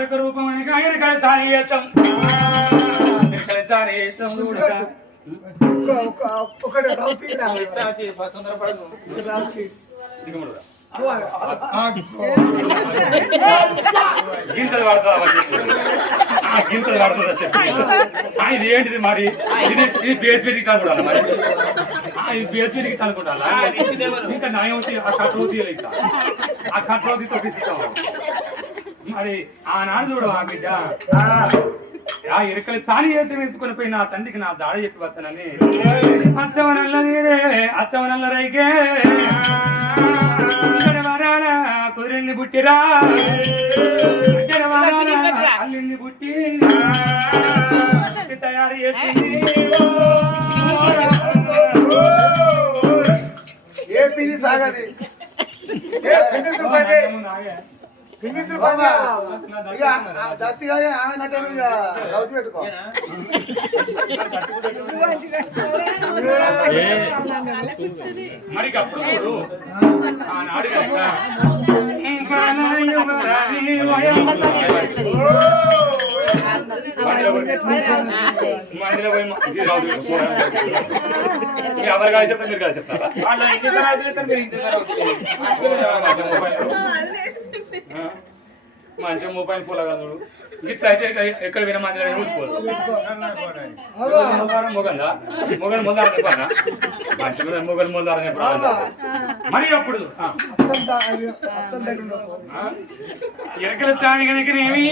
అదొక రూపం అని ఎరకల సాని చేస్తాం ఎరకల సాని చేస్తాం చూడక. ఒకటి. రౌతీ. దిగముడురా. గింతలు. ఆ, గింతలు పడుతుందా చెప్పు ఇది ఏంటిది మరి ఇది ఇది బేస్ పెరిగి కనుకుంటా మరి ఆ, ఇది బేస్ పెరిగి కనుకుంటా ఇంకా న్యాయం వచ్చి ఆ కట్రో తీయాలి ఇంకా ఆ కట్రో తీసుకో మరి ఆనాడు చూడు ఆ బిడ్డ. ఆ ఇరకలు సాని చేసి వేసుకొని పోయి నా తండ్రికి నా దాడ చెప్పి వస్తానని. అత్తవనల్ల నీరే అత్తవనల్ల రైకే వరాన కుదిరింది బుట్టిరా అల్లింది బుట్టి తయారు చేసింది. ఏ పిని సాగది ఏ పిని తుపటి పిని తుపటి ఇక ఆ దత్తి కాదు ఆమె నటన ఇక రౌతీ పెట్టుకో మరి అప్పుడు చూడు ఆనాడు కదా. మందిలో పోయి మా- ఇది రాదు, ఇది కూర. మీరు ఎవరు కాదు చెప్తారు మీరు కాదు చెప్తారా వాళ్ళ ఇంటి తర్వాత ఇద్దరు మీరు ఇంటి తర్వాత మంచి మొబైల్ ఆ? మంచి మొబైల్ పూల కాదు గిట్ల అయితే ఎక్క- ఎక్కడ విన మంది చూసుకోదు మొగల్లా మొగలు మొదలు చెప్పారా మంచి మొగలు మొదలు చెప్పాలి మరి అప్పుడు. ఎరకల స్థాని కనుక నేమి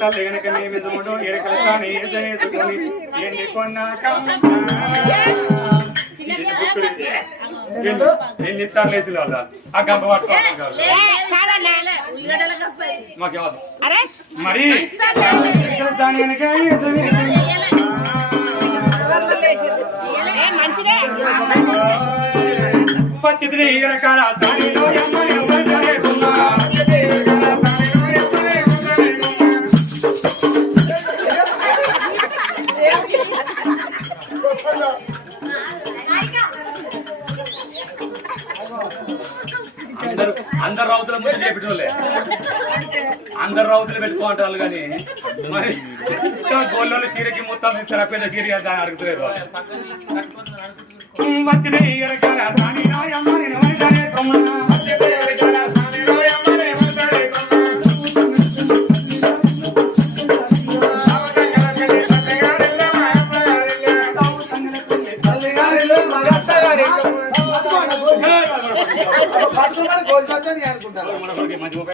తల్లి కనుక నేమి చూడు ఎరకల స్థాని ఎండి కొన్నాక ఎన్ని ఇస్తాను లేచి వాళ్ళ ఆ గంప పట్టుకోవాలి మరి ఏ మంచిదే. పచ్చిది రకాల ఎమ్మని ఉండలేకున్నా. అందరు అందరు రావుతుల ముందు చెప్పినోళ్ళే అందరు రౌతులు పెట్టుకుంటారు కానీ మరి గోళ్ళు చీరకి మొత్తం పెద్ద చీర దాన్ని అడుగుతలేదు. అనుకుంటాను